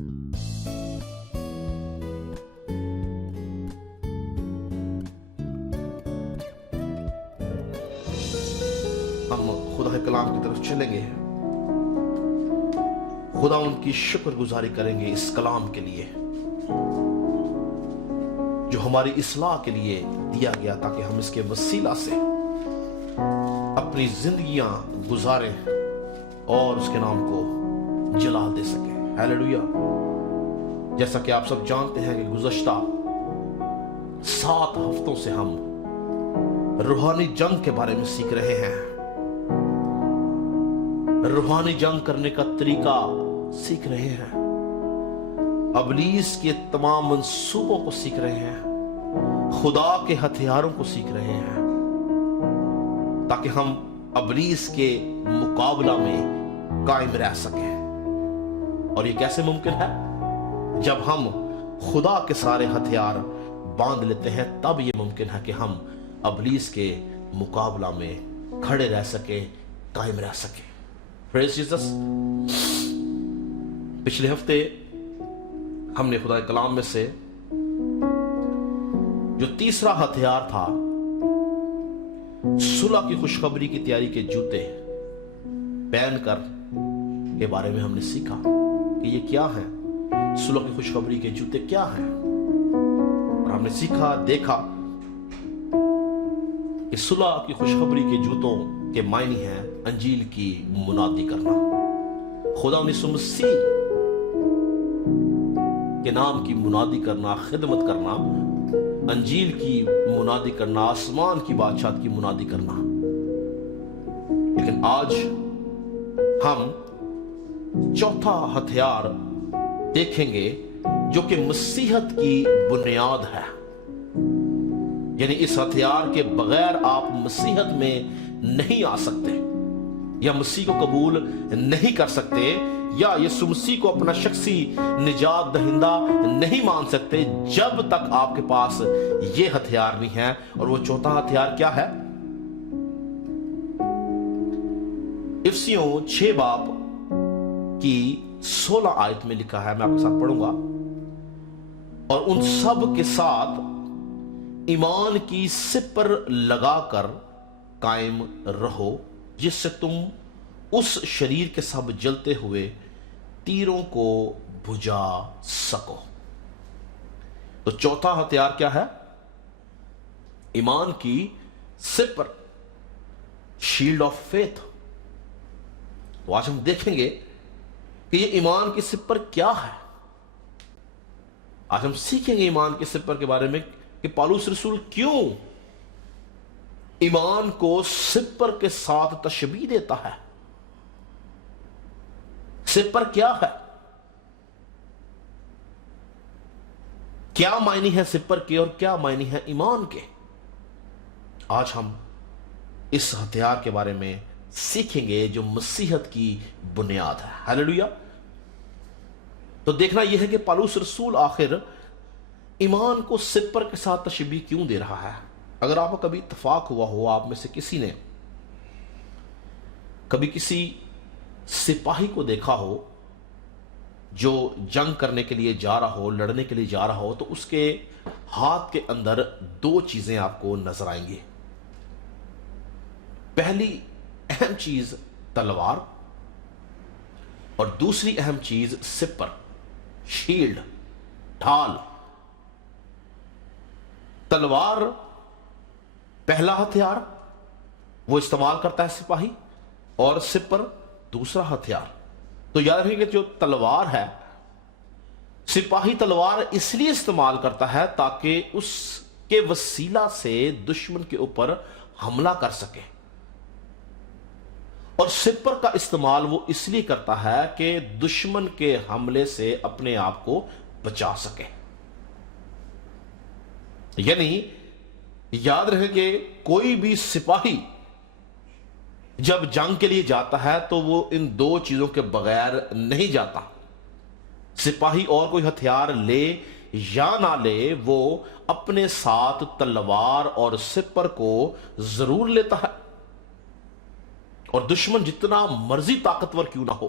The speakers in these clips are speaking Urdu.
ہم خدا کے کلام کی طرف چلیں گے، خدا ان کی شکر گزاری کریں گے اس کلام کے لیے جو ہماری اصلاح کے لیے دیا گیا، تاکہ ہم اس کے وسیلہ سے اپنی زندگیاں گزاریں اور اس کے نام کو جلال دے سکیں۔ ہیلیلویا۔ جیسا کہ آپ سب جانتے ہیں کہ گزشتہ 7 ہفتوں سے ہم روحانی جنگ کے بارے میں سیکھ رہے ہیں، روحانی جنگ کرنے کا طریقہ سیکھ رہے ہیں، ابلیس کے تمام منصوبوں کو سیکھ رہے ہیں، خدا کے ہتھیاروں کو سیکھ رہے ہیں، تاکہ ہم ابلیس کے مقابلہ میں قائم رہ سکیں۔ اور یہ کیسے ممکن ہے؟ جب ہم خدا کے سارے ہتھیار باندھ لیتے ہیں، تب یہ ممکن ہے کہ ہم ابلیس کے مقابلہ میں کھڑے رہ سکیں، قائم رہ سکیں۔ پریز جیسس۔ پچھلے ہفتے ہم نے خدا کے کلام میں سے جو تیسرا ہتھیار تھا، صلح کی خوشخبری کی تیاری کے جوتے پہن کر کے بارے میں ہم نے سیکھا کہ یہ کیا ہے، صلح کی خوشخبری کے جوتے کیا ہیں، اور ہم نے سیکھا، دیکھا کہ صلح کی خوشخبری کے جوتوں کے معنی ہیں انجیل کی منادی کرنا، خدا یسوع مسیح کے نام کی منادی کرنا، خدمت کرنا، انجیل کی منادی کرنا، آسمان کی بادشاہت کی منادی کرنا۔ لیکن آج ہم چوتھا ہتھیار دیکھیں گے جو کہ مسیحت کی بنیاد ہے، یعنی اس ہتھیار کے بغیر آپ مسیحت میں نہیں آ سکتے، یا مسیح کو قبول نہیں کر سکتے، یا یسوع مسیح کو اپنا شخصی نجات دہندہ نہیں مان سکتے جب تک آپ کے پاس یہ ہتھیار نہیں ہے۔ اور وہ چوتھا ہتھیار کیا ہے؟ افسیوں 6 باب کی 16 آیت میں لکھا ہے، میں آپ کے ساتھ پڑھوں گا۔ اور ان سب کے ساتھ ایمان کی سپر لگا کر قائم رہو، جس سے تم اس شریر کے سب جلتے ہوئے تیروں کو بجھا سکو۔ تو چوتھا ہتھیار کیا ہے؟ ایمان کی سپر، شیلڈ آف فیتھ۔ تو آج ہم دیکھیں گے کہ یہ ایمان کی سپر کیا ہے۔ آج ہم سیکھیں گے ایمان کی سپر کے بارے میں کہ پالوس رسول کیوں ایمان کو سپر کے ساتھ تشبیہ دیتا ہے۔ سپر کیا ہے؟ کیا معنی ہے سپر کے اور کیا معنی ہے ایمان کے؟ آج ہم اس ہتھیار کے بارے میں سیکھیں گے جو مسیحت کی بنیاد ہے۔ ہیلیلویا۔ تو دیکھنا یہ ہے کہ پالوس رسول آخر ایمان کو سپر کے ساتھ تشبیہ کیوں دے رہا ہے۔ اگر آپ کو کبھی اتفاق ہوا ہو، آپ میں سے کسی نے کبھی کسی سپاہی کو دیکھا ہو جو جنگ کرنے کے لیے جا رہا ہو، لڑنے کے لیے جا رہا ہو، تو اس کے ہاتھ کے اندر 2 چیزیں آپ کو نظر آئیں گی۔ پہلی اہم چیز تلوار، اور دوسری اہم چیز سپر، شیلڈ، ڈھال۔ تلوار پہلا ہتھیار وہ استعمال کرتا ہے سپاہی، اور سپر دوسرا ہتھیار۔ تو یاد رکھیں کہ جو تلوار ہے، سپاہی تلوار اس لیے استعمال کرتا ہے تاکہ اس کے وسیلہ سے دشمن کے اوپر حملہ کر سکے، اور سپر کا استعمال وہ اس لیے کرتا ہے کہ دشمن کے حملے سے اپنے آپ کو بچا سکے۔ یعنی یاد رہے کہ کوئی بھی سپاہی جب جنگ کے لیے جاتا ہے تو وہ ان 2 چیزوں کے بغیر نہیں جاتا۔ سپاہی اور کوئی ہتھیار لے یا نہ لے، وہ اپنے ساتھ تلوار اور سپر کو ضرور لیتا ہے، اور دشمن جتنا مرضی طاقتور کیوں نہ ہو،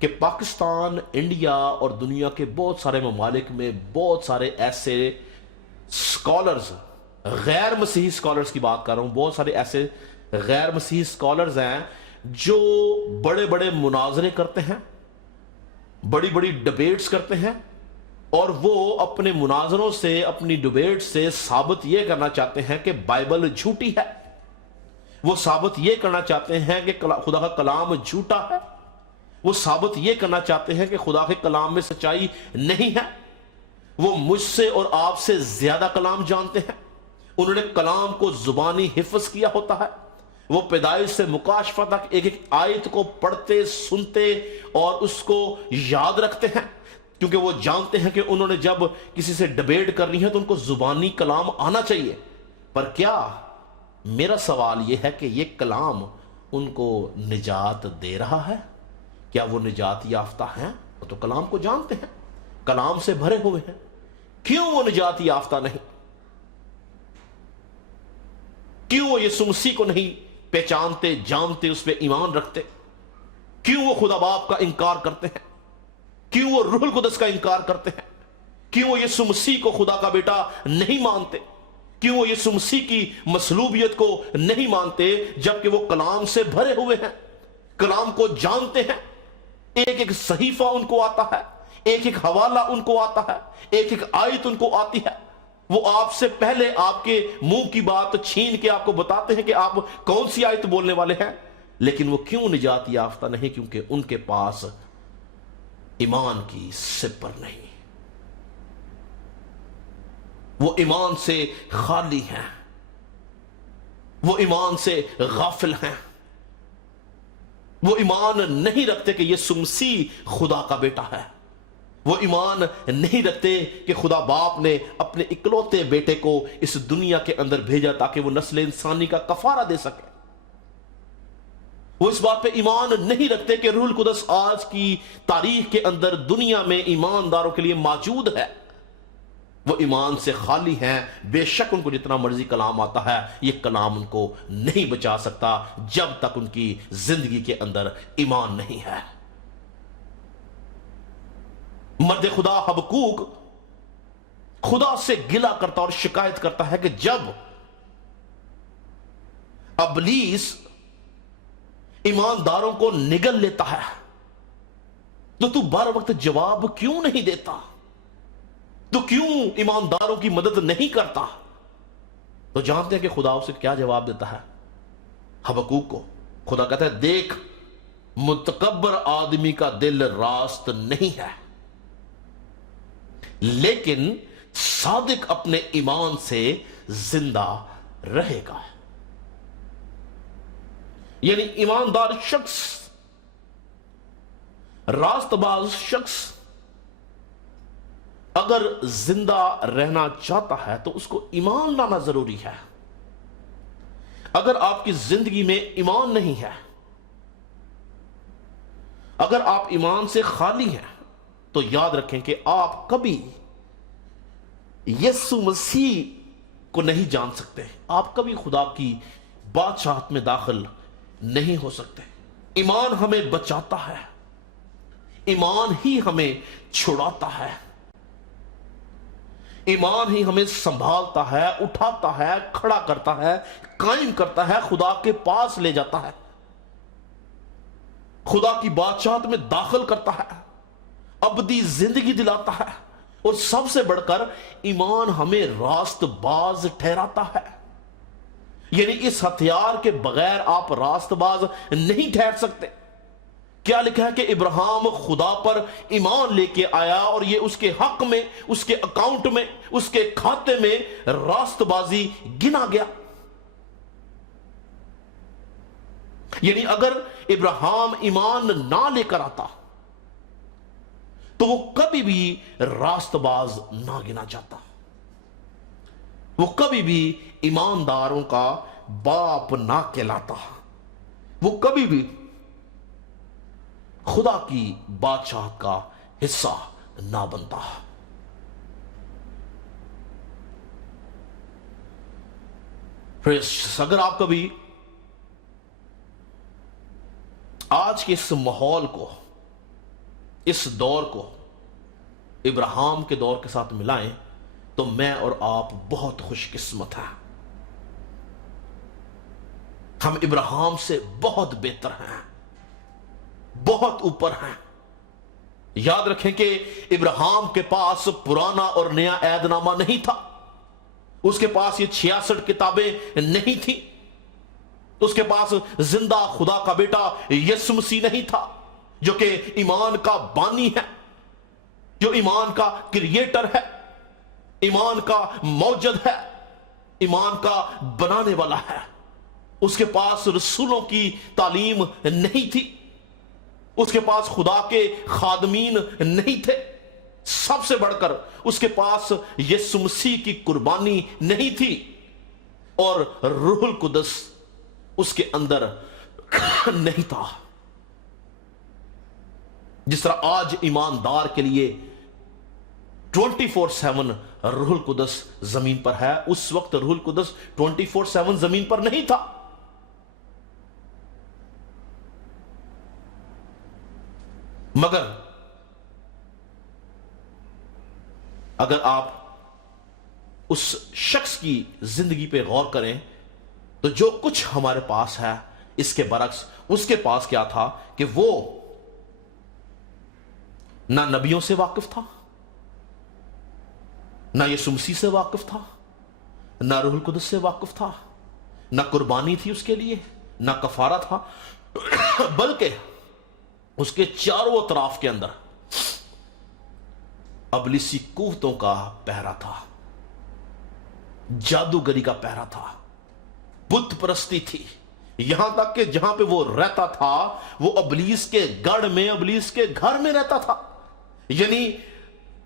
کہ پاکستان، انڈیا اور دنیا کے بہت سارے ممالک میں بہت سارے ایسے سکالرز، غیر مسیحی سکالرز کی بات کر رہا ہوں، بہت سارے ایسے غیر مسیحی سکالرز ہیں جو بڑے بڑے مناظرے کرتے ہیں، بڑی بڑی ڈبیٹس کرتے ہیں، اور وہ اپنے مناظروں سے، اپنی ڈبیٹ سے ثابت یہ کرنا چاہتے ہیں کہ بائبل جھوٹی ہے، وہ ثابت یہ کرنا چاہتے ہیں کہ خدا کا کلام جھوٹا ہے، وہ ثابت یہ کرنا چاہتے ہیں کہ خدا کے کلام میں سچائی نہیں ہے، وہ مجھ سے اور آپ سے زیادہ کلام جانتے ہیں، انہوں نے کلام کو زبانی حفظ کیا ہوتا ہے، وہ پیدائش سے مکاشفہ تک ایک ایک آیت کو پڑھتے، سنتے اور اس کو یاد رکھتے ہیں، کیونکہ وہ جانتے ہیں کہ انہوں نے جب کسی سے ڈبیٹ کرنی ہے تو ان کو زبانی کلام آنا چاہیے۔ پر کیا، میرا سوال یہ ہے کہ یہ کلام ان کو نجات دے رہا ہے؟ کیا وہ نجات یافتہ ہیں؟ وہ تو کلام کو جانتے ہیں، کلام سے بھرے ہوئے ہیں، کیوں وہ نجات یافتہ نہیں؟ کیوں وہ یسوع مسیح کو نہیں پہچانتے، جانتے، اس پہ ایمان رکھتے؟ کیوں وہ خدا باپ کا انکار کرتے ہیں؟ کیوں وہ روح القدس کا انکار کرتے ہیں؟ کیوں وہ یسوع مسیح کو خدا کا بیٹا نہیں مانتے؟ کیوں وہ یسوع مسیح کی مصلوبیت کو نہیں مانتے جبکہ وہ کلام سے بھرے ہوئے ہیں، کلام کو جانتے ہیں؟ ایک ایک صحیفہ ان کو آتا ہے، ایک ایک حوالہ ان کو آتا ہے، ایک ایک آیت ان کو آتی ہے، وہ آپ سے پہلے آپ کے منہ کی بات چھین کے آپ کو بتاتے ہیں کہ آپ کون سی آیت بولنے والے ہیں، لیکن وہ کیوں نجات یافتہ نہیں؟ کیونکہ ان کے پاس ایمان کی سپر نہیں، وہ ایمان سے خالی ہیں، وہ ایمان سے غافل ہیں، وہ ایمان نہیں رکھتے کہ یسوع مسیح خدا کا بیٹا ہے، وہ ایمان نہیں رکھتے کہ خدا باپ نے اپنے اکلوتے بیٹے کو اس دنیا کے اندر بھیجا تاکہ وہ نسل انسانی کا کفارہ دے سکے، وہ اس بات پہ ایمان نہیں رکھتے کہ روح القدس آج کی تاریخ کے اندر دنیا میں ایمانداروں کے لیے موجود ہے، وہ ایمان سے خالی ہیں۔ بے شک ان کو جتنا مرضی کلام آتا ہے، یہ کلام ان کو نہیں بچا سکتا جب تک ان کی زندگی کے اندر ایمان نہیں ہے۔ مرد خدا حبقوق خدا سے گلہ کرتا اور شکایت کرتا ہے کہ جب ابلیس ایمانداروں کو نگل لیتا ہے تو بر وقت جواب کیوں نہیں دیتا؟ تو کیوں ایمانداروں کی مدد نہیں کرتا؟ تو جانتے ہیں کہ خدا اسے کیا جواب دیتا ہے حبقوق کو؟ خدا کہتا ہے، دیکھ، متکبر آدمی کا دل راست نہیں ہے، لیکن صادق اپنے ایمان سے زندہ رہے گا۔ یعنی ایماندار شخص، راست باز شخص اگر زندہ رہنا چاہتا ہے تو اس کو ایمان لانا ضروری ہے۔ اگر آپ کی زندگی میں ایمان نہیں ہے، اگر آپ ایمان سے خالی ہیں، تو یاد رکھیں کہ آپ کبھی یسوع مسیح کو نہیں جان سکتے، آپ کبھی خدا کی بادشاہت میں داخل نہیں ہو سکتے۔ ایمان ہمیں بچاتا ہے، ایمان ہی ہمیں چھڑاتا ہے، ایمان ہی ہمیں سنبھالتا ہے، اٹھاتا ہے، کھڑا کرتا ہے، قائم کرتا ہے، خدا کے پاس لے جاتا ہے، خدا کی بادشاہت میں داخل کرتا ہے، ابدی زندگی دلاتا ہے، اور سب سے بڑھ کر ایمان ہمیں راست باز ٹھہراتا ہے۔ یعنی اس ہتھیار کے بغیر آپ راست باز نہیں ٹھہر سکتے۔ کیا لکھا ہے کہ ابراہیم خدا پر ایمان لے کے آیا اور یہ اس کے حق میں، اس کے اکاؤنٹ میں، اس کے کھاتے میں راست بازی گنا گیا۔ یعنی اگر ابراہیم ایمان نہ لے کر آتا تو وہ کبھی بھی راست باز نہ گنا جاتا، وہ کبھی بھی ایمانداروں کا باپ نہ کہلاتا، وہ کبھی بھی خدا کی بادشاہت کا حصہ نہ بنتا۔ اگر آپ کبھی آج کے اس ماحول کو اس دور کو ابراہیم کے دور کے ساتھ ملائیں تو میں اور آپ بہت خوش قسمت ہیں. ہم ابراہیم سے بہت بہتر ہیں, بہت اوپر ہیں. یاد رکھیں کہ ابراہیم کے پاس پرانا اور نیا عہد نامہ نہیں تھا. اس کے پاس یہ 66 کتابیں نہیں تھیں. اس کے پاس زندہ خدا کا بیٹا یسوع مسیح نہیں تھا, جو کہ ایمان کا بانی ہے, جو ایمان کا کریٹر ہے, ایمان کا موجد ہے, ایمان کا بنانے والا ہے. اس کے پاس رسولوں کی تعلیم نہیں تھی. اس کے پاس خدا کے خادمین نہیں تھے. سب سے بڑھ کر اس کے پاس یسوع مسیح کی قربانی نہیں تھی, اور روح القدس اس کے اندر نہیں تھا. جس طرح آج ایماندار کے لیے 24/7 روح القدس زمین پر ہے, اس وقت روح القدس 24/7 زمین پر نہیں تھا. مگر اگر آپ اس شخص کی زندگی پہ غور کریں تو جو کچھ ہمارے پاس ہے اس کے برعکس اس کے پاس کیا تھا کہ وہ نہ نبیوں سے واقف تھا, نہ یسوع مسیح سے واقف تھا, نہ روح القدس سے واقف تھا, نہ قربانی تھی اس کے لیے, نہ کفارہ تھا, بلکہ اس کے چاروں اطراف کے اندر ابلیسی قوتوں کا پہرا تھا, جادوگری کا پہرا تھا, بت پرستی تھی. یہاں تک کہ جہاں پہ وہ رہتا تھا وہ ابلیس کے گڑھ میں, ابلیس کے گھر میں رہتا تھا. یعنی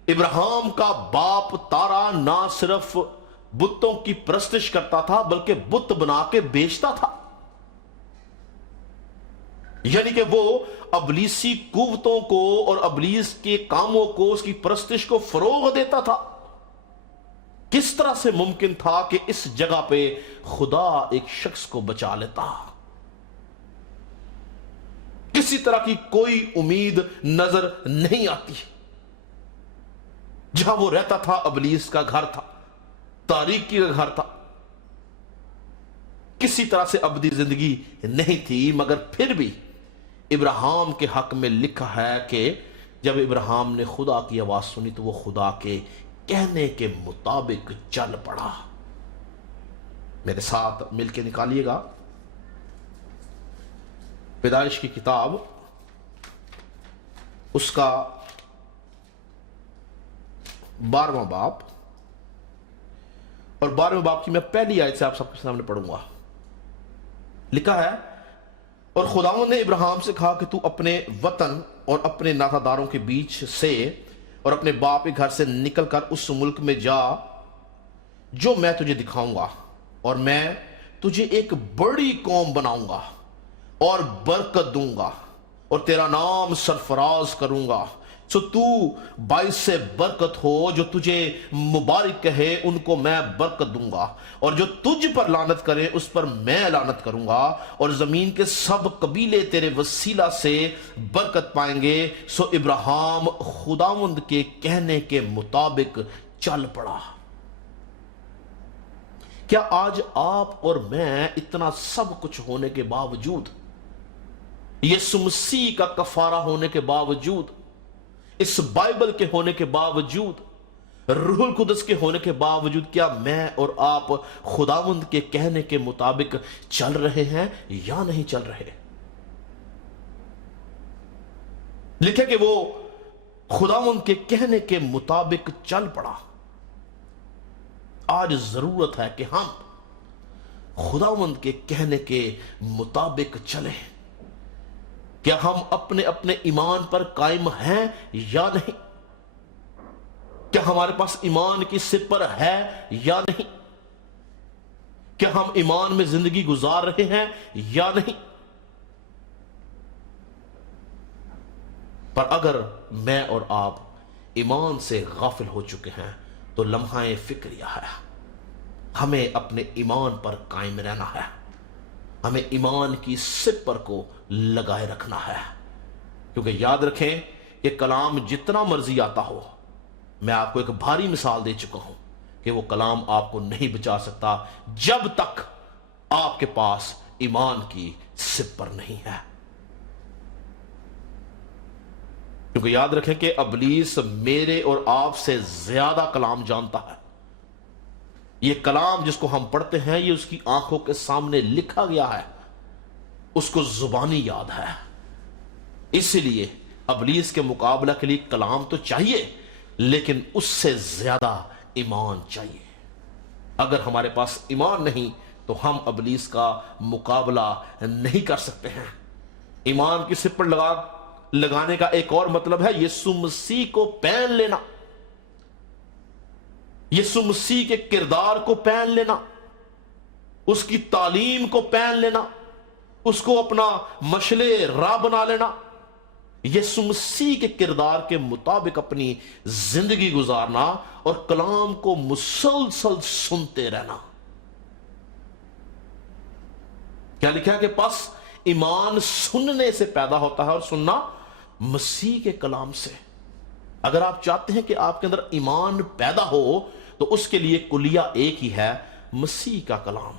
ابراہیم کا باپ تارا نہ صرف بتوں کی پرستش کرتا تھا بلکہ بت بنا کے بیچتا تھا. یعنی کہ وہ ابلیسی قوتوں کو اور ابلیس کے کاموں کو, اس کی پرستش کو فروغ دیتا تھا. کس طرح سے ممکن تھا کہ اس جگہ پہ خدا ایک شخص کو بچا لیتا؟ کسی طرح کی کوئی امید نظر نہیں آتی. جہاں وہ رہتا تھا ابلیس کا گھر تھا, تاریکی کا گھر تھا, کسی طرح سے ابدی زندگی نہیں تھی. مگر پھر بھی ابراہیم کے حق میں لکھا ہے کہ جب ابراہیم نے خدا کی آواز سنی تو وہ خدا کے کہنے کے مطابق چل پڑا. میرے ساتھ مل کے نکالیے گا پیدائش کی کتاب, اس کا 12واں باب, اور 12ویں باب کی میں پہلی آیت سے آپ سب کے سامنے پڑھوں گا. لکھا ہے, اور خداوند نے ابراہیم سے کہا کہ تو اپنے وطن اور اپنے ناتا داروں کے بیچ سے اور اپنے باپ کے گھر سے نکل کر اس ملک میں جا جو میں تجھے دکھاؤں گا, اور میں تجھے ایک بڑی قوم بناؤں گا اور برکت دوں گا اور تیرا نام سرفراز کروں گا. سو تو باعث سے برکت ہو, جو تجھے مبارک کہے ان کو میں برکت دوں گا, اور جو تجھ پر لعنت کرے اس پر میں لعنت کروں گا, اور زمین کے سب قبیلے تیرے وسیلہ سے برکت پائیں گے. سو ابراہیم خداوند کے کہنے کے مطابق چل پڑا. کیا آج آپ اور میں اتنا سب کچھ ہونے کے باوجود, یسوع مسیح کا کفارہ ہونے کے باوجود, اس بائبل کے ہونے کے باوجود, روح القدس کے ہونے کے باوجود, کیا میں اور آپ خداوند کے کہنے کے مطابق چل رہے ہیں یا نہیں چل رہے؟ لکھے کہ وہ خداوند کے کہنے کے مطابق چل پڑا. آج ضرورت ہے کہ ہم خداوند کے کہنے کے مطابق چلیں. کیا ہم اپنے اپنے ایمان پر قائم ہیں یا نہیں؟ کیا ہمارے پاس ایمان کی سپر ہے یا نہیں؟ کیا ہم ایمان میں زندگی گزار رہے ہیں یا نہیں؟ پر اگر میں اور آپ ایمان سے غافل ہو چکے ہیں تو لمحہ فکریہ ہے. ہمیں اپنے ایمان پر قائم رہنا ہے. ہمیں ایمان کی سپر کو لگائے رکھنا ہے, کیونکہ یاد رکھیں کہ کلام جتنا مرضی آتا ہو، میں آپ کو ایک بھاری مثال دے چکا ہوں کہ وہ کلام آپ کو نہیں بچا سکتا جب تک آپ کے پاس ایمان کی سپر نہیں ہے۔ کیونکہ یاد رکھیں کہ ابلیس میرے اور آپ سے زیادہ کلام جانتا ہے۔ یہ کلام جس کو ہم پڑھتے ہیں یہ اس کی آنکھوں کے سامنے لکھا گیا ہے، اس کو زبانی یاد ہے۔ اس لیے ابلیس کے مقابلہ کے لیے کلام تو چاہیے، لیکن اس سے زیادہ ایمان چاہیے۔ اگر ہمارے پاس ایمان نہیں تو ہم ابلیس کا مقابلہ نہیں کر سکتے ہیں۔ ایمان کی سپر لگانے کا ایک اور مطلب ہے یسوع مسیح کو پہن لینا، یسوع مسیح کے کردار کو پہن لینا، اس کی تعلیم کو پہن لینا، اس کو اپنا مشعل راہ بنا لینا، یسوع مسیح کے کردار کے مطابق اپنی زندگی گزارنا اور کلام کو مسلسل سنتے رہنا۔ کیا لکھا ہے کہ پس ایمان سننے سے پیدا ہوتا ہے اور سننا مسیح کے کلام سے۔ اگر آپ چاہتے ہیں کہ آپ کے اندر ایمان پیدا ہو تو اس کے لیے کلیہ ایک ہی ہے، مسیح کا کلام۔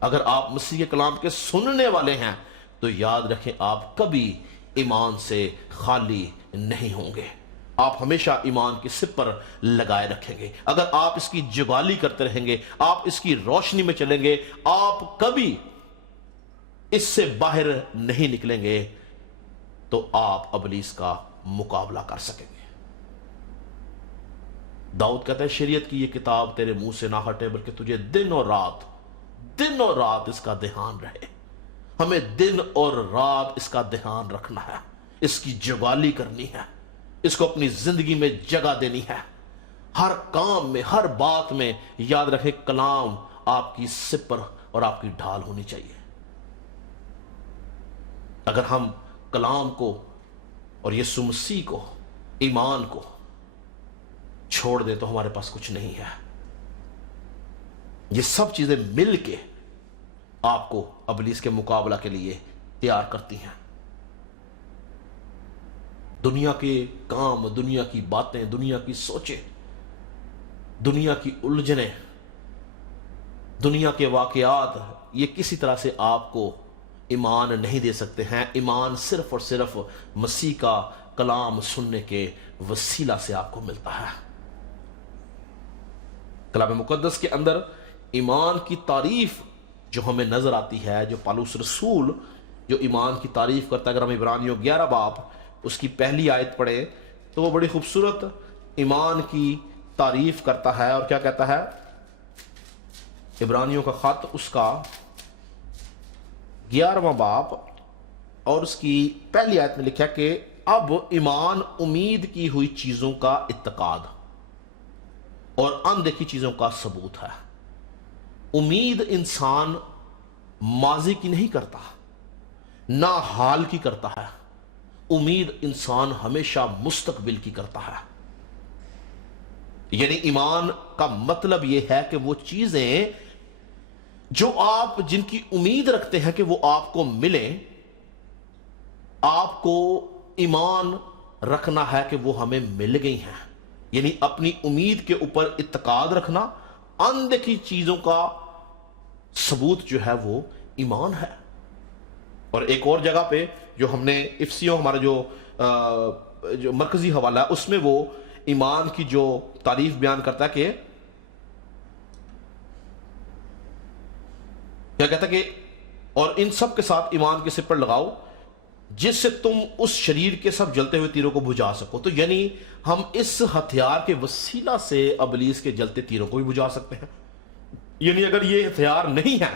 اگر آپ مسیح کے کلام کے سننے والے ہیں تو یاد رکھیں آپ کبھی ایمان سے خالی نہیں ہوں گے، آپ ہمیشہ ایمان کی سپر لگائے رکھیں گے۔ اگر آپ اس کی جگالی کرتے رہیں گے، آپ اس کی روشنی میں چلیں گے، آپ کبھی اس سے باہر نہیں نکلیں گے تو آپ ابلیس کا مقابلہ کر سکیں گے۔ داؤد کہتا ہے شریعت کی یہ کتاب تیرے منہ سے نہ ہٹے بلکہ تجھے دن اور رات اس کا دھیان رہے۔ ہمیں دن اور رات اس کا دھیان رکھنا ہے، اس کی جگالی کرنی ہے، اس کو اپنی زندگی میں جگہ دینی ہے۔ ہر کام میں، ہر بات میں یاد رکھیں کلام آپ کی سپر اور آپ کی ڈھال ہونی چاہیے۔ اگر ہم کلام کو اور یسوع مسیح کو، ایمان کو چھوڑ دیں تو ہمارے پاس کچھ نہیں ہے۔ یہ سب چیزیں مل کے آپ کو ابلیس کے مقابلہ کے لیے تیار کرتی ہیں۔ دنیا کے کام، دنیا کی باتیں، دنیا کی سوچیں، دنیا کی الجھنیں، دنیا کے واقعات، یہ کسی طرح سے آپ کو ایمان نہیں دے سکتے ہیں۔ ایمان صرف اور صرف مسیح کا کلام سننے کے وسیلہ سے آپ کو ملتا ہے۔ کلام مقدس کے اندر ایمان کی تعریف جو ہمیں نظر آتی ہے، جو پالوس رسول جو ایمان کی تعریف کرتا ہے، اگر ہم عبرانیوں 11 باب اس کی پہلی آیت پڑھیں تو وہ بڑی خوبصورت ایمان کی تعریف کرتا ہے، اور کیا کہتا ہے؟ عبرانیوں کا خط اس کا 11واں باب اور اس کی پہلی آیت میں لکھا کہ اب ایمان امید کی ہوئی چیزوں کا اعتقاد اور اندیکھی چیزوں کا ثبوت ہے۔ امید انسان ماضی کی نہیں کرتا، نہ حال کی کرتا ہے، امید انسان ہمیشہ مستقبل کی کرتا ہے۔ یعنی ایمان کا مطلب یہ ہے کہ وہ چیزیں جو آپ جن کی امید رکھتے ہیں کہ وہ آپ کو ملیں، آپ کو ایمان رکھنا ہے کہ وہ ہمیں مل گئی ہیں۔ یعنی اپنی امید کے اوپر اعتقاد رکھنا، اندیکھی چیزوں کا ثبوت جو ہے وہ ایمان ہے۔ اور ایک اور جگہ پہ جو ہم نے افسیوں ہمارا جو مرکزی حوالہ ہے اس میں وہ ایمان کی جو تعریف بیان کرتا ہے کہ کیا کہتا ہے کہ اور ان سب کے ساتھ ایمان کے سپر لگاؤ جس سے تم اس شریر کے سب جلتے ہوئے تیروں کو بجھا سکو۔ تو یعنی ہم اس ہتھیار کے وسیلہ سے ابلیس کے جلتے تیروں کو بھی بجھا سکتے ہیں۔ یعنی اگر یہ ہتھیار نہیں ہے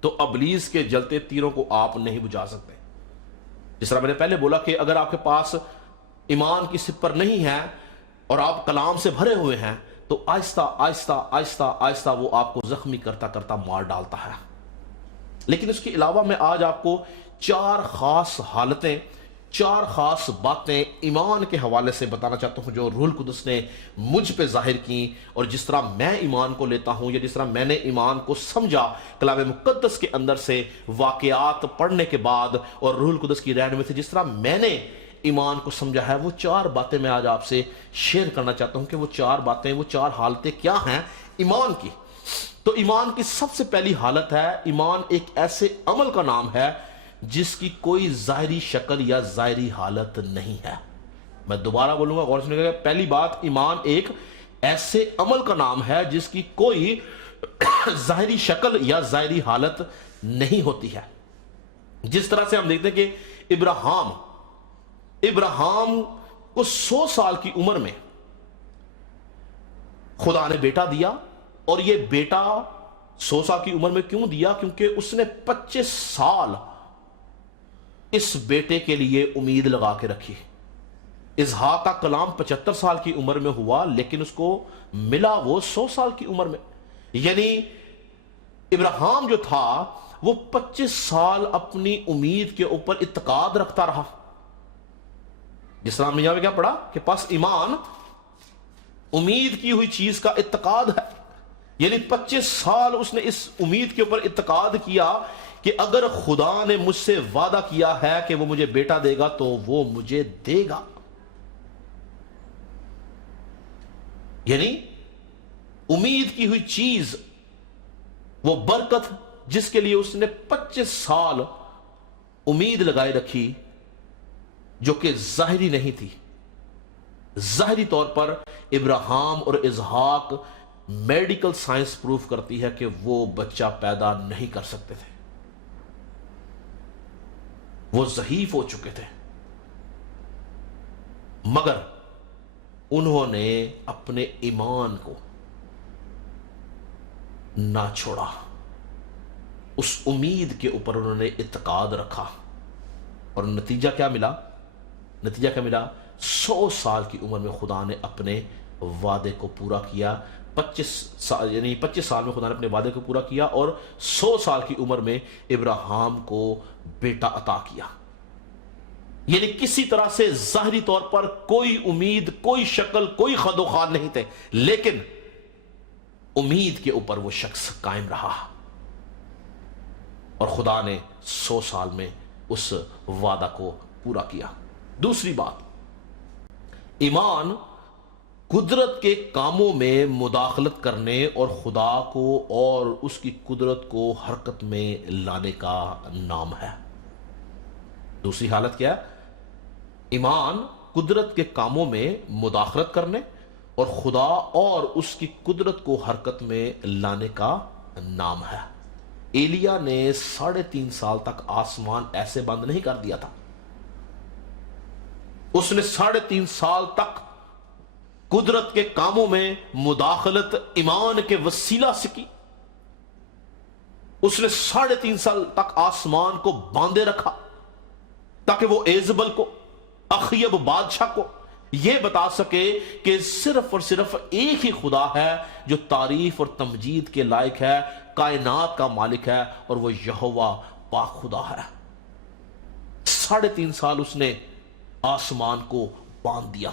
تو ابلیس کے جلتے تیروں کو آپ نہیں بجھا سکتے۔ جس طرح میں نے پہلے بولا کہ اگر آپ کے پاس ایمان کی سپر نہیں ہے اور آپ کلام سے بھرے ہوئے ہیں تو آہستہ آہستہ آہستہ آہستہ وہ آپ کو زخمی کرتا کرتا مار ڈالتا ہے۔ لیکن اس کے علاوہ میں آج آپ کو 4 خاص حالتیں، 4 خاص باتیں ایمان کے حوالے سے بتانا چاہتا ہوں جو روح القدس نے مجھ پہ ظاہر کی، اور جس طرح میں ایمان کو لیتا ہوں یا جس طرح میں نے ایمان کو سمجھا کلام مقدس کے اندر سے واقعات پڑھنے کے بعد اور روح القدس کی رہنمائی سے، جس طرح میں نے ایمان کو سمجھا ہے، وہ 4 باتیں میں آج آپ سے شیئر کرنا چاہتا ہوں کہ وہ 4 باتیں، وہ 4 حالتیں کیا ہیں ایمان کی۔ تو ایمان کی سب سے پہلی حالت ہے، ایمان ایک ایسے عمل کا نام ہے جس کی کوئی ظاہری شکل یا ظاہری حالت نہیں ہے۔ میں دوبارہ بولوں گا، غور سے سنیے گا۔ پہلی بات، ایمان ایک ایسے عمل کا نام ہے جس کی کوئی ظاہری شکل یا ظاہری حالت نہیں ہوتی ہے۔ جس طرح سے ہم دیکھتے ہیں کہ ابراہیم کو 100 سال کی عمر میں خدا نے بیٹا دیا، اور یہ بیٹا 100 سال کی عمر میں کیوں دیا؟ کیونکہ اس نے 25 سال اس بیٹے کے لیے امید لگا کے رکھی۔ اسحاق کا کلام 75 سال کی عمر میں ہوا، لیکن اس کو ملا وہ 100 سال کی عمر میں۔ یعنی ابراہیم جو تھا وہ 25 سال اپنی امید کے اوپر اعتقاد رکھتا رہا۔ جس طرح ہم نے یہاں پہ کیا پڑھا کہ پس ایمان امید کی ہوئی چیز کا اعتقاد ہے، یعنی 25 سال اس نے اس امید کے اوپر اعتقاد کیا کہ اگر خدا نے مجھ سے وعدہ کیا ہے کہ وہ مجھے بیٹا دے گا تو وہ مجھے دے گا۔ یعنی امید کی ہوئی چیز، وہ برکت جس کے لیے اس نے 25 سال امید لگائے رکھی، جو کہ ظاہری نہیں تھی۔ ظاہری طور پر ابراہیم اور اسحاق میڈیکل سائنس پروف کرتی ہے کہ وہ بچہ پیدا نہیں کر سکتے تھے، وہ ضعیف ہو چکے تھے، مگر انہوں نے اپنے ایمان کو نہ چھوڑا، اس امید کے اوپر انہوں نے اعتقاد رکھا، اور نتیجہ کیا ملا؟ 100 سال کی عمر میں خدا نے اپنے وعدے کو پورا کیا۔ 25 سال میں خدا نے اپنے وعدے کو پورا کیا، اور 100 سال کی عمر میں ابراہیم کو بیٹا عطا کیا۔ یعنی کسی طرح سے ظاہری طور پر کوئی امید، کوئی شکل، کوئی خد و خال نہیں تھے، لیکن امید کے اوپر وہ شخص قائم رہا، اور خدا نے 100 سال میں اس وعدہ کو پورا کیا۔ دوسری بات، ایمان قدرت کے کاموں میں مداخلت کرنے اور خدا کو اور اس کی قدرت کو حرکت میں لانے کا نام ہے۔ دوسری حالت کیا ہے؟ ایمان قدرت کے کاموں میں مداخلت کرنے اور خدا اور اس کی قدرت کو حرکت میں لانے کا نام ہے۔ ایلیا نے 3.5 سال تک آسمان ایسے بند نہیں کر دیا تھا، اس نے 3.5 سال تک قدرت کے کاموں میں مداخلت ایمان کے وسیلہ سے کی۔ اس نے 3.5 سال تک آسمان کو باندھے رکھا تاکہ وہ ایزبل کو، اخیب بادشاہ کو یہ بتا سکے کہ صرف اور صرف ایک ہی خدا ہے جو تعریف اور تمجید کے لائق ہے، کائنات کا مالک ہے، اور وہ یہوہ پاک خدا ہے۔ 3.5 سال اس نے آسمان کو باندھ دیا۔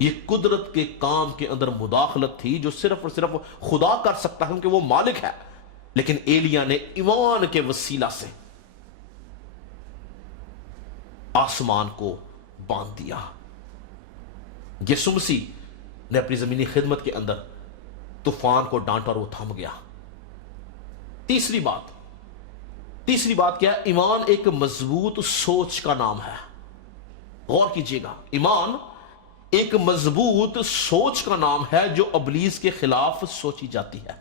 یہ قدرت کے کام کے اندر مداخلت تھی جو صرف اور صرف خدا کر سکتا ہے کیونکہ وہ مالک ہے، لیکن ایلیا نے ایمان کے وسیلہ سے آسمان کو باندھ دیا۔ یسوع مسیح نے اپنی زمینی خدمت کے اندر طوفان کو ڈانٹا اور وہ تھم گیا۔ تیسری بات کیا ہے؟ ایمان ایک مضبوط سوچ کا نام ہے۔ غور کیجئے گا، ایمان ایک مضبوط سوچ کا نام ہے جو ابلیس کے خلاف سوچی جاتی ہے۔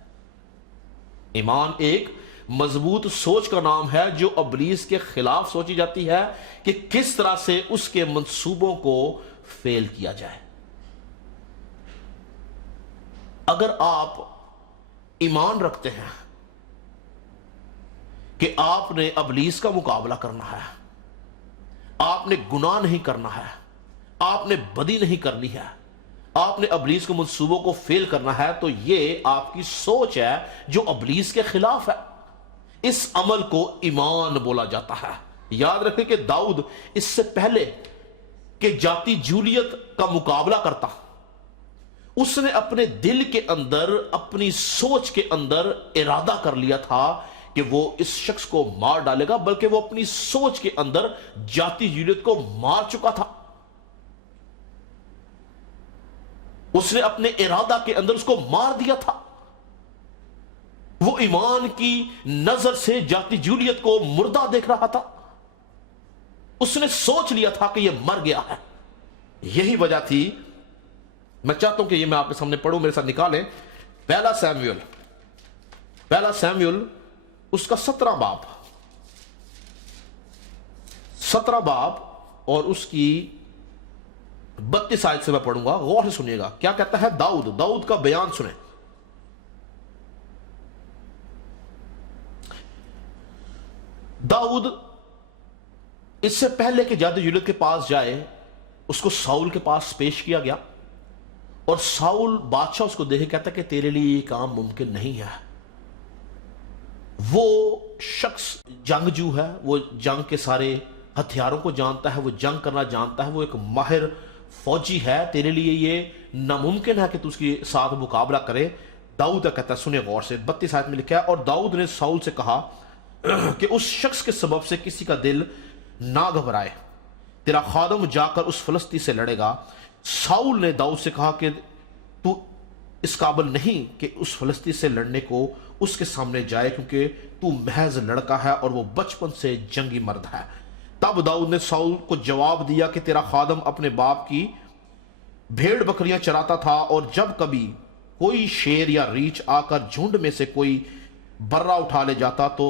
ایمان ایک مضبوط سوچ کا نام ہے جو ابلیس کے خلاف سوچی جاتی ہے کہ کس طرح سے اس کے منصوبوں کو فیل کیا جائے۔ اگر آپ ایمان رکھتے ہیں کہ آپ نے ابلیس کا مقابلہ کرنا ہے، آپ نے گناہ نہیں کرنا ہے، آپ نے بدی نہیں کرنی ہے، آپ نے ابلیس کے منصوبوں کو فیل کرنا ہے، تو یہ آپ کی سوچ ہے جو ابلیس کے خلاف ہے۔ اس عمل کو ایمان بولا جاتا ہے۔ یاد رکھیں کہ داؤد اس سے پہلے کہ جاتی جولیت کا مقابلہ کرتا، اس نے اپنے دل کے اندر، اپنی سوچ کے اندر ارادہ کر لیا تھا کہ وہ اس شخص کو مار ڈالے گا، بلکہ وہ اپنی سوچ کے اندر جاتی جیلیت کو مار چکا تھا. اس نے اپنے ارادہ کے اندر اس کو مار دیا تھا. وہ ایمان کی نظر سے جاتی جولیت کو مردہ دیکھ رہا تھا. اس نے سوچ لیا تھا کہ یہ مر گیا ہے. یہی وجہ تھی. میں چاہتا ہوں کہ یہ میں آپ کے سامنے پڑھوں، میرے ساتھ نکالیں پہلا سیموئل اس کا 17 باب اور اس کی 32 آیت سے میں پڑھوں گا. غور سے سنیے گا کیا کہتا ہے. داؤد کا بیان سنیں. داؤد اس سے پہلے کہ جاتی جولیت کے پاس جائے، اس کو ساؤل کے پاس پیش کیا گیا، اور ساؤل بادشاہ اس کو دیکھے کہتا کہ تیرے لیے یہ کام ممکن نہیں ہے. وہ شخص جنگجو ہے، وہ جنگ کے سارے ہتھیاروں کو جانتا ہے، وہ جنگ کرنا جانتا ہے، وہ ایک ماہر فوجی ہے. تیرے لیے یہ ناممکن ہے کہ تو اس کے ساتھ مقابلہ کرے. داؤد کہتا ہے، سنیں غور سے، 32 آیت میں لکھا ہے، اور داؤد نے ساؤل سے کہا کہ اس شخص کے سبب سے کسی کا دل نہ گھبرائے، تیرا خادم جا کر اس فلسطی سے لڑے گا. ساؤل نے داؤد سے کہا کہ تو اس قابل نہیں کہ اس فلسطی سے لڑنے کو اس کے سامنے جائے، کیونکہ تو محض لڑکا ہے اور وہ بچپن سے جنگی مرد ہے. تب داؤد نے ساؤل کو جواب دیا کہ تیرا خادم اپنے باپ کی بھیڑ بکریاں چراتا تھا، اور جب کبھی کوئی شیر یا ریچھ آ کر جھنڈ میں سے کوئی برا اٹھا لے جاتا تو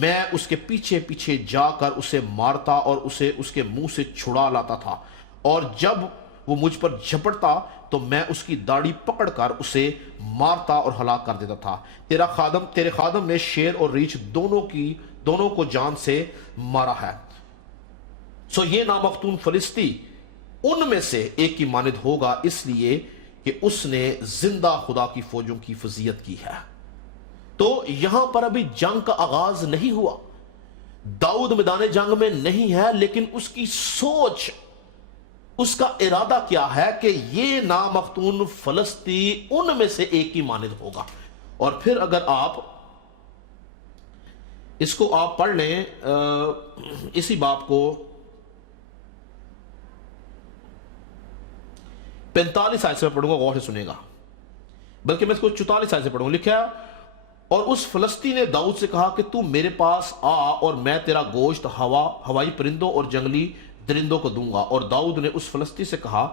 میں اس کے پیچھے پیچھے جا کر اسے مارتا اور اسے اس کے منہ سے چھڑا لاتا تھا، اور جب وہ مجھ پر جھپٹتا تو میں اس کی داڑھی پکڑ کر اسے مارتا اور ہلاک کر دیتا تھا. تیرے خادم نے شیر اور ریچھ دونوں کو جان سے مارا ہے. سو یہ نامختون فلسطی ان میں سے ایک کی مانند ہوگا، اس لیے کہ اس نے زندہ خدا کی فوجوں کی فضیلت کی ہے. تو یہاں پر ابھی جنگ کا آغاز نہیں ہوا. داؤد میدان جنگ میں نہیں ہے، لیکن اس کی سوچ، اس کا ارادہ کیا ہے کہ یہ نامختون فلسطی ان میں سے ایک کی مانند ہوگا. اور پھر اگر آپ اس کو آپ پڑھ لیں، اسی باب کو 45 آیت سے میں پڑھوں گا، غور سے سنیں گا، بلکہ میں اس کو 44 آیت سے پڑھوں گا. لکھا ہے، اور اس فلسطی نے داؤد سے کہا کہ تو میرے پاس آ اور میں تیرا گوشت ہوائی پرندوں اور جنگلی درندوں کو دوں گا. اور داؤد نے اس فلسطی سے کہا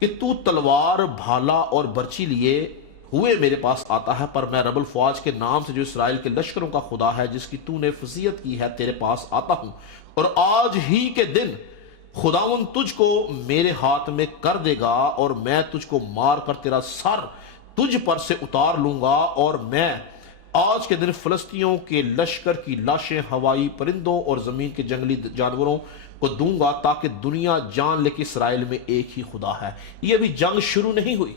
کہ تو تلوار، بھالا اور برچی لیے ہوئے میرے پاس آتا ہے، پر میں رب الفواج کے نام سے جو اسرائیل کے لشکروں کا خدا ہے، جس کی تو نے فضیلت کی ہے، تیرے پاس آتا ہوں. اور آج ہی کے دن خداوند تجھ کو میرے ہاتھ میں کر دے گا، اور میں تجھ کو مار کر تیرا سر تجھ پر سے اتار لوں گا. اور میں آج کے دن فلسطینیوں کے لشکر کی لاشیں ہوائی پرندوں اور زمین کے جنگلی جانوروں کو دوں گا، تاکہ دنیا جان لے کہ اسرائیل میں ایک ہی خدا ہے. یہ ابھی جنگ شروع نہیں ہوئی،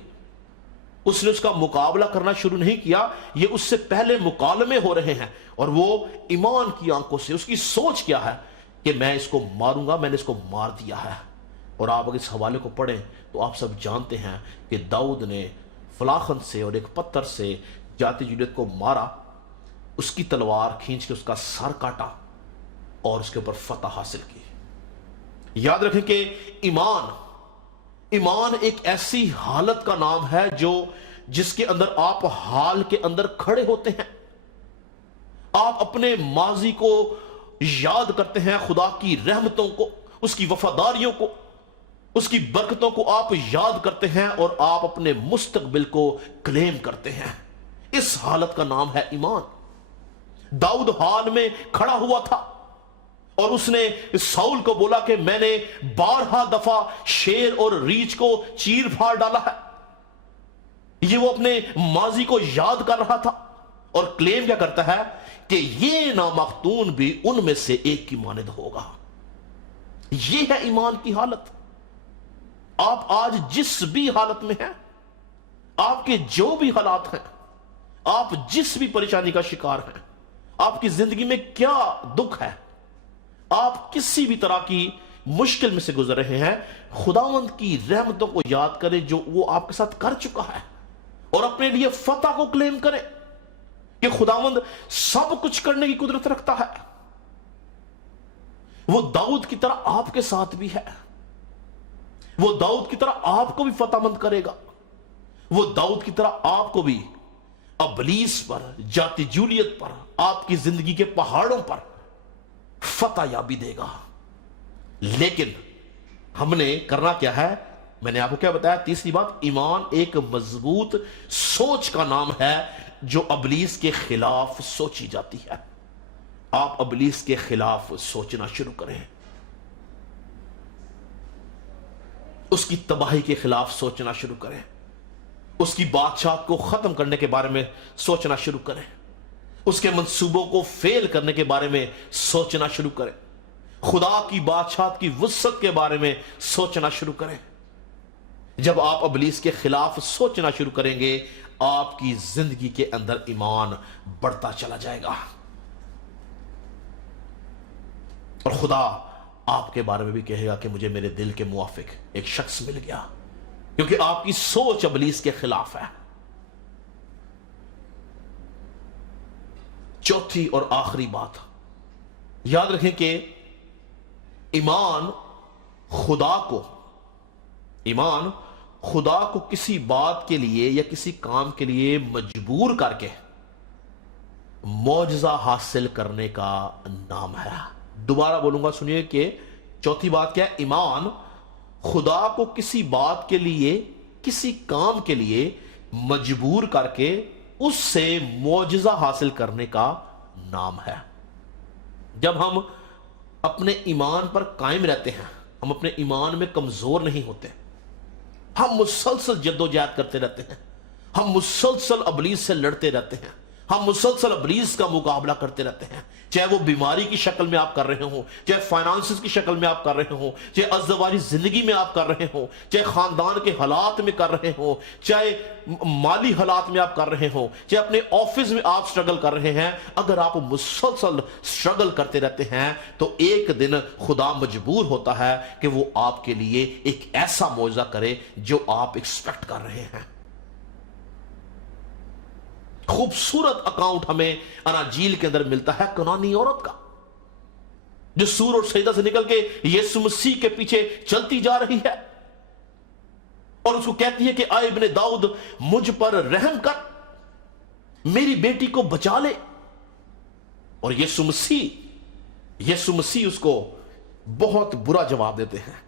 اس نے اس کا مقابلہ کرنا شروع نہیں کیا، یہ اس سے پہلے مکالمے ہو رہے ہیں. اور وہ ایمان کی آنکھوں سے، اس کی سوچ کیا ہے کہ میں اس کو ماروں گا، میں نے اس کو مار دیا ہے. اور آپ اگر اس حوالے کو پڑھیں تو آپ سب جانتے ہیں کہ داؤد نے فلاخن سے اور ایک پتھر سے جاتی جولیت کو مارا، اس کی تلوار کھینچ کے اس کا سر کاٹا اور اس کے اوپر فتح حاصل کی. یاد رکھیں کہ ایمان ایک ایسی حالت کا نام ہے جس کے اندر آپ حال کے اندر کھڑے ہوتے ہیں. آپ اپنے ماضی کو یاد کرتے ہیں، خدا کی رحمتوں کو، اس کی وفاداریوں کو، اس کی برکتوں کو آپ یاد کرتے ہیں، اور آپ اپنے مستقبل کو کلیم کرتے ہیں. اس حالت کا نام ہے ایمان. داؤد حال میں کھڑا ہوا تھا اور اس نے ساؤل کو بولا کہ میں نے 12 دفعہ شیر اور ریچھ کو چیر پھاڑ ڈالا ہے. یہ وہ اپنے ماضی کو یاد کر رہا تھا اور کلیم کیا کرتا ہے کہ یہ نامختون بھی ان میں سے ایک کی مانند ہوگا. یہ ہے ایمان کی حالت. آپ آج جس بھی حالت میں ہیں، آپ کے جو بھی حالات ہیں، آپ جس بھی پریشانی کا شکار ہیں، آپ کی زندگی میں کیا دکھ ہے، آپ کسی بھی طرح کی مشکل میں سے گزر رہے ہیں، خداوند کی رحمتوں کو یاد کریں جو وہ آپ کے ساتھ کر چکا ہے، اور اپنے لیے فتح کو کلیم کریں. کہ خداوند سب کچھ کرنے کی قدرت رکھتا ہے. وہ داؤد کی طرح آپ کے ساتھ بھی ہے. وہ داؤد کی طرح آپ کو بھی فتح مند کرے گا. وہ داؤد کی طرح آپ کو بھی ابلیس پر، جاتی جولیت پر، آپ کی زندگی کے پہاڑوں پر فتح یابی دے گا. لیکن ہم نے کرنا کیا ہے؟ میں نے آپ کو کیا بتایا؟ تیسری بات، ایمان ایک مضبوط سوچ کا نام ہے جو ابلیس کے خلاف سوچی جاتی ہے. آپ ابلیس کے خلاف سوچنا شروع کریں، اس کی تباہی کے خلاف سوچنا شروع کریں، اس کی بادشاہت کو ختم کرنے کے بارے میں سوچنا شروع کریں، اس کے منصوبوں کو فیل کرنے کے بارے میں سوچنا شروع کریں، خدا کی بادشاہت کی وسعت کے بارے میں سوچنا شروع کریں. جب آپ ابلیس کے خلاف سوچنا شروع کریں گے، آپ کی زندگی کے اندر ایمان بڑھتا چلا جائے گا، اور خدا آپ کے بارے میں بھی کہے گا کہ مجھے میرے دل کے موافق ایک شخص مل گیا، کیونکہ آپ کی سوچ ابلیس کے خلاف ہے. چوتھی اور آخری بات یاد رکھیں کہ ایمان خدا کو کسی بات کے لیے یا کسی کام کے لیے مجبور کر کے معجزہ حاصل کرنے کا نام ہے. دوبارہ بولوں گا، سنیے کہ چوتھی بات کیا ہے؟ ایمان خدا کو کسی بات کے لیے، کسی کام کے لیے مجبور کر کے اس سے معجزہ حاصل کرنے کا نام ہے. جب ہم اپنے ایمان پر قائم رہتے ہیں، ہم اپنے ایمان میں کمزور نہیں ہوتے، ہم مسلسل جدوجہد کرتے رہتے ہیں، ہم مسلسل ابلیس سے لڑتے رہتے ہیں، ہم مسلسل ابلیس کا مقابلہ کرتے رہتے ہیں، چاہے وہ بیماری کی شکل میں آپ کر رہے ہوں، چاہے فائنانسز کی شکل میں آپ کر رہے ہوں، چاہے ازدواجی زندگی میں آپ کر رہے ہوں، چاہے خاندان کے حالات میں کر رہے ہوں، چاہے مالی حالات میں آپ کر رہے ہوں، چاہے اپنے آفس میں آپ سٹرگل کر رہے ہیں. اگر آپ مسلسل سٹرگل کرتے رہتے ہیں تو ایک دن خدا مجبور ہوتا ہے کہ وہ آپ کے لیے ایک ایسا معجزہ کرے جو آپ ایکسپیکٹ کر رہے ہیں. خوبصورت اکاؤنٹ ہمیں اناجیل کے اندر ملتا ہے کنانی عورت کا، جو سور اور سجدہ سے نکل کے یسوع مسیح کے پیچھے چلتی جا رہی ہے اور اس کو کہتی ہے کہ آئے ابن داؤد مجھ پر رحم کر، میری بیٹی کو بچا لے. اور یسوع مسیح اس کو بہت برا جواب دیتے ہیں.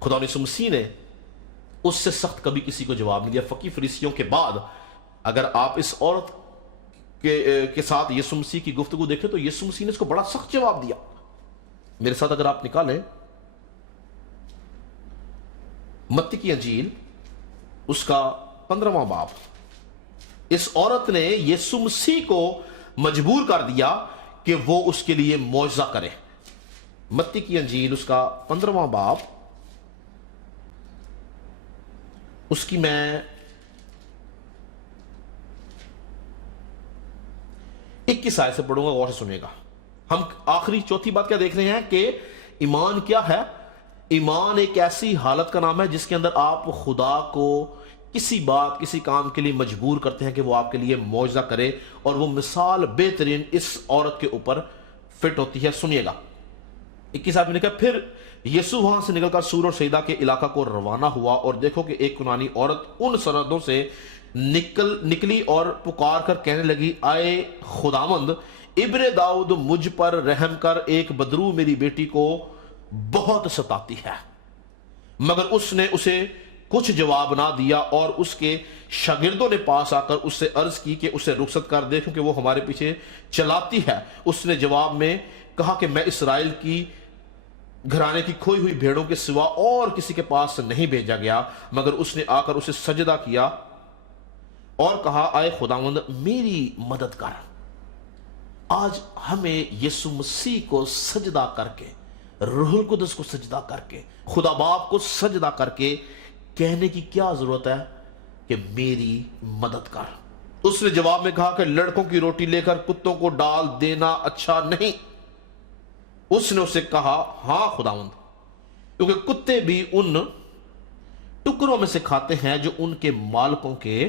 خدا یسوع مسیح نے اس سے سخت کبھی کسی کو جواب نہیں دیا. فقی فریسیوں کے بعد اگر آپ اس عورت کے ساتھ یسوع مسیح کی گفتگو دیکھیں تو یسوع مسیح نے اس کو بڑا سخت جواب دیا. میرے ساتھ اگر آپ نکالیں متی کی انجیل اس کا 15واں باب، اس عورت نے یسوع مسیح کو مجبور کر دیا کہ وہ اس کے لیے معجزہ کرے. متی کی انجیل اس کا 15واں باب، اس کی میں 21 آیت سے پڑھوں گا، غور سے سنیے گا. ہم آخری چوتھی بات کیا دیکھ رہے ہیں کہ ایمان کیا ہے؟ ایمان ایک ایسی حالت کا نام ہے جس کے اندر آپ خدا کو کسی بات، کسی کام کے لیے مجبور کرتے ہیں کہ وہ آپ کے لیے معجزہ کرے، اور وہ مثال بہترین اس عورت کے اوپر فٹ ہوتی ہے. سنیے گا 21 آیت میں نے کہا، پھر یسوع وہاں سے نکل کر سور اور سیدہ کے علاقہ کو روانہ ہوا، اور دیکھو کہ ایک کنانی عورت ان سرحدوں سے نکلی اور پکار کر کہنے لگی، آئے خداوند ابن داؤد مجھ پر رحم کر، ایک بدرو میری بیٹی کو بہت ستاتی ہے. مگر اس نے اسے کچھ جواب نہ دیا، اور اس کے شاگردوں نے پاس آ کر اس سے عرض کی کہ اسے رخصت کر دے کیونکہ وہ ہمارے پیچھے چلاتی ہے. اس نے جواب میں کہا کہ میں اسرائیل کی گھرانے کی کھوئی ہوئی بھیڑوں کے سوا اور کسی کے پاس نہیں بھیجا گیا. مگر اس نے آ کر اسے سجدہ کیا اور کہا، آئے خداوند میری مدد کر. آج ہمیں یسوع مسیح کو سجدہ کر کے، روح القدس کو سجدہ کر کے، خدا باپ کو سجدہ کر کے کہنے کی کیا ضرورت ہے کہ میری مدد کر. اس نے جواب میں کہا کہ لڑکوں کی روٹی لے کر کتوں کو ڈال دینا اچھا نہیں. اس نے اسے کہا، ہاں خداوند، کیونکہ کتے بھی ان ٹکڑوں میں سے کھاتے ہیں جو ان کے مالکوں کے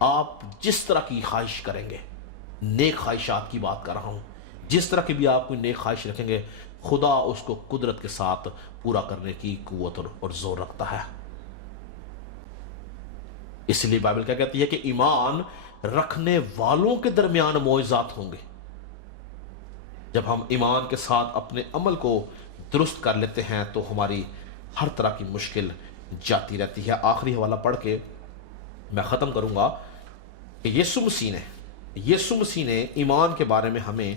آپ جس طرح کی خواہش کریں گے، نیک خواہشات کی بات کر رہا ہوں، جس طرح کی بھی آپ کوئی نیک خواہش رکھیں گے، خدا اس کو قدرت کے ساتھ پورا کرنے کی قوت اور زور رکھتا ہے۔ اس لیے بائبل کیا کہتی ہے کہ ایمان رکھنے والوں کے درمیان معجزات ہوں گے۔ جب ہم ایمان کے ساتھ اپنے عمل کو درست کر لیتے ہیں تو ہماری ہر طرح کی مشکل جاتی رہتی ہے۔ آخری حوالہ پڑھ کے میں ختم کروں گا کہ یسوع مسیح نے ایمان کے بارے میں ہمیں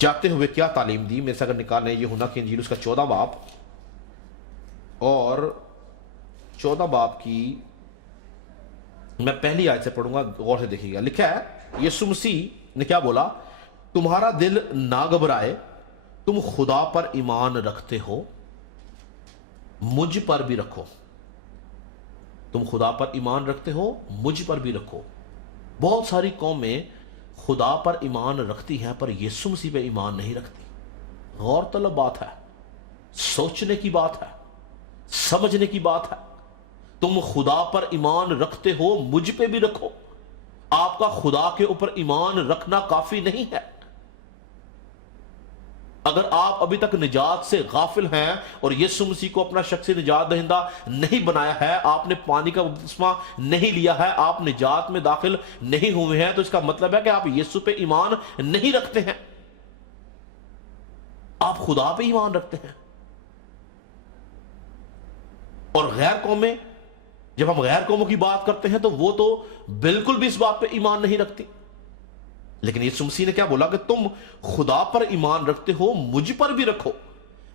جاتے ہوئے کیا تعلیم دی۔ میرے سے اگر نکالیں یوحنا کی انجیل اس کا 14 باب اور 14 باب کی میں پہلی آیت سے پڑھوں گا، غور سے دیکھیے گا۔ لکھا ہے یسوع مسیح نے کیا بولا؟ تمہارا دل نہ گھبرائے، تم خدا پر ایمان رکھتے ہو، مجھ پر بھی رکھو۔ تم خدا پر ایمان رکھتے ہو، مجھ پر بھی رکھو۔ بہت ساری قومیں خدا پر ایمان رکھتی ہیں پر یسوع مسیح پہ ایمان نہیں رکھتی۔ غور طلب بات ہے، سوچنے کی بات ہے، سمجھنے کی بات ہے۔ تم خدا پر ایمان رکھتے ہو، مجھ پہ بھی رکھو۔ آپ کا خدا کے اوپر ایمان رکھنا کافی نہیں ہے۔ اگر آپ ابھی تک نجات سے غافل ہیں اور یسوع مسیح کو اپنا شخصی نجات دہندہ نہیں بنایا ہے، آپ نے پانی کا بپتسمہ نہیں لیا ہے، آپ نجات میں داخل نہیں ہوئے ہیں، تو اس کا مطلب ہے کہ آپ یسوع پہ ایمان نہیں رکھتے ہیں، آپ خدا پہ ایمان رکھتے ہیں۔ اور غیر قومیں، جب ہم غیر قوموں کی بات کرتے ہیں تو وہ تو بالکل بھی اس بات پہ ایمان نہیں رکھتی۔ لیکن یسوع مسیح نے کیا بولا کہ تم خدا پر ایمان رکھتے ہو، مجھ پر بھی رکھو۔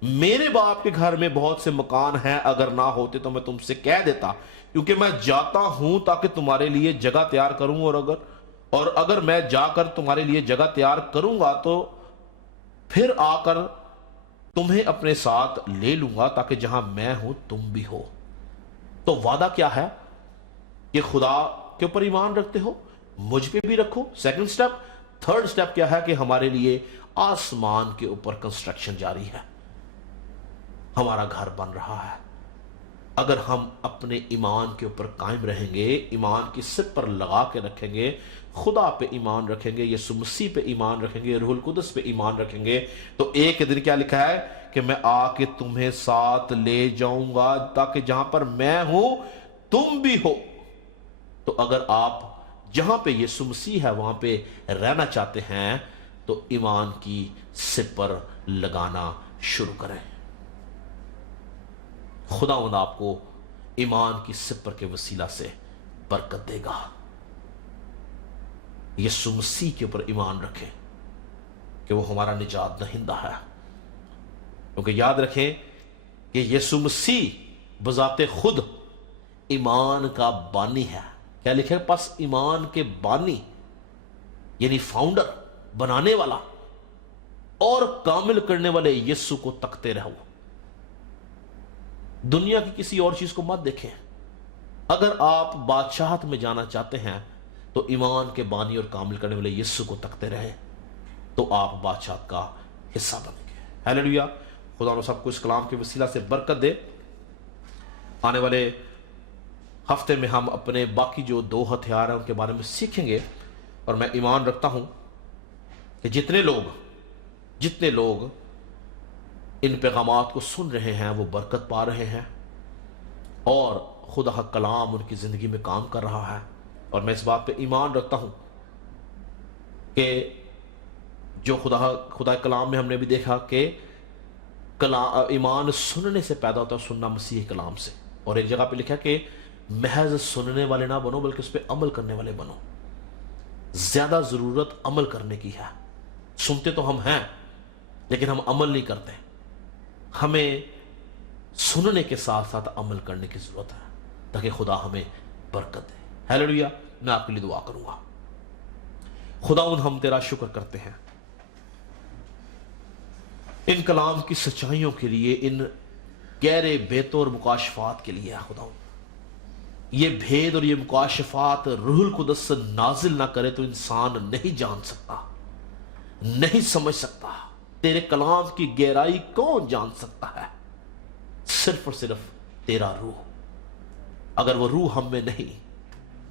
میرے باپ کے گھر میں بہت سے مکان ہیں، اگر نہ ہوتے تو میں تم سے کہہ دیتا، کیونکہ میں جاتا ہوں تاکہ تمہارے لیے جگہ تیار کروں، اور اگر میں جا کر تمہارے لیے جگہ تیار کروں گا تو پھر آ کر تمہیں اپنے ساتھ لے لوں گا، تاکہ جہاں میں ہوں تم بھی ہو۔ تو وعدہ کیا ہے کہ خدا کے اوپر ایمان رکھتے ہو، مجھ پہ بھی رکھو۔ سیکنڈ سٹیپ، تھرڈ سٹیپ کیا ہے کہ ہمارے لیے آسمان کے اوپر کنسٹرکشن جاری ہے، ہمارا گھر بن رہا ہے۔ اگر ہم اپنے ایمان کے اوپر قائم رہیں گے، ایمان کی سر پر لگا کے رکھیں گے، خدا پہ ایمان رکھیں گے، یسوع مسیح پہ ایمان رکھیں گے، روح القدس پہ ایمان رکھیں گے، تو ایک دن کیا لکھا ہے کہ میں آ کے تمہیں ساتھ لے جاؤں گا، تاکہ جہاں پر میں ہوں تم بھی ہو۔ تو اگر آپ جہاں پہ یسوع مسیح ہے وہاں پہ رہنا چاہتے ہیں تو ایمان کی سر پر لگانا شروع کریں۔ خداوند آپ کو ایمان کی سپر کے وسیلہ سے برکت دے گا۔ یسوع مسیح کے اوپر ایمان رکھیں کہ وہ ہمارا نجات دہندہ ہے، کیونکہ یاد رکھیں کہ یسوع مسیح بذات خود ایمان کا بانی ہے۔ کیا لکھے؟ پس ایمان کے بانی یعنی فاؤنڈر، بنانے والا اور کامل کرنے والے یسوع کو تکتے رہو۔ دنیا کی کسی اور چیز کو مت دیکھیں۔ اگر آپ بادشاہت میں جانا چاہتے ہیں تو ایمان کے بانی اور کامل کرنے والے یسوع کو تکتے رہیں، تو آپ بادشاہت کا حصہ بنیں گے۔ ہیلیلویا۔ خدا نے سب کو اس کلام کے وسیلہ سے برکت دے۔ آنے والے ہفتے میں ہم اپنے باقی جو 2 ہتھیار ہیں ان کے بارے میں سیکھیں گے، اور میں ایمان رکھتا ہوں کہ جتنے لوگ ان پیغامات کو سن رہے ہیں وہ برکت پا رہے ہیں، اور خدا کا کلام ان کی زندگی میں کام کر رہا ہے۔ اور میں اس بات پہ ایمان رکھتا ہوں کہ جو خدا کلام میں ہم نے بھی دیکھا کہ ایمان سننے سے پیدا ہوتا ہے، سننا مسیح کلام سے، اور ایک جگہ پہ لکھا کہ محض سننے والے نہ بنو بلکہ اس پہ عمل کرنے والے بنو۔ زیادہ ضرورت عمل کرنے کی ہے۔ سنتے تو ہم ہیں لیکن ہم عمل نہیں کرتے۔ ہمیں سننے کے ساتھ ساتھ عمل کرنے کی ضرورت ہے تاکہ خدا ہمیں برکت دے۔ ہیلیلویا۔ میں آپ کے لیے دعا کروں گا۔ خداوند ہم تیرا شکر کرتے ہیں ان کلام کی سچائیوں کے لیے، ان گہرے بیتوں اور مکاشفات کے لیے۔ خداوند یہ بھید اور یہ مکاشفات روح القدس سے نازل نہ کرے تو انسان نہیں جان سکتا، نہیں سمجھ سکتا۔ تیرے کلام کی گہرائی کون جان سکتا ہے؟ صرف اور صرف تیرا روح۔ اگر وہ روح ہم میں نہیں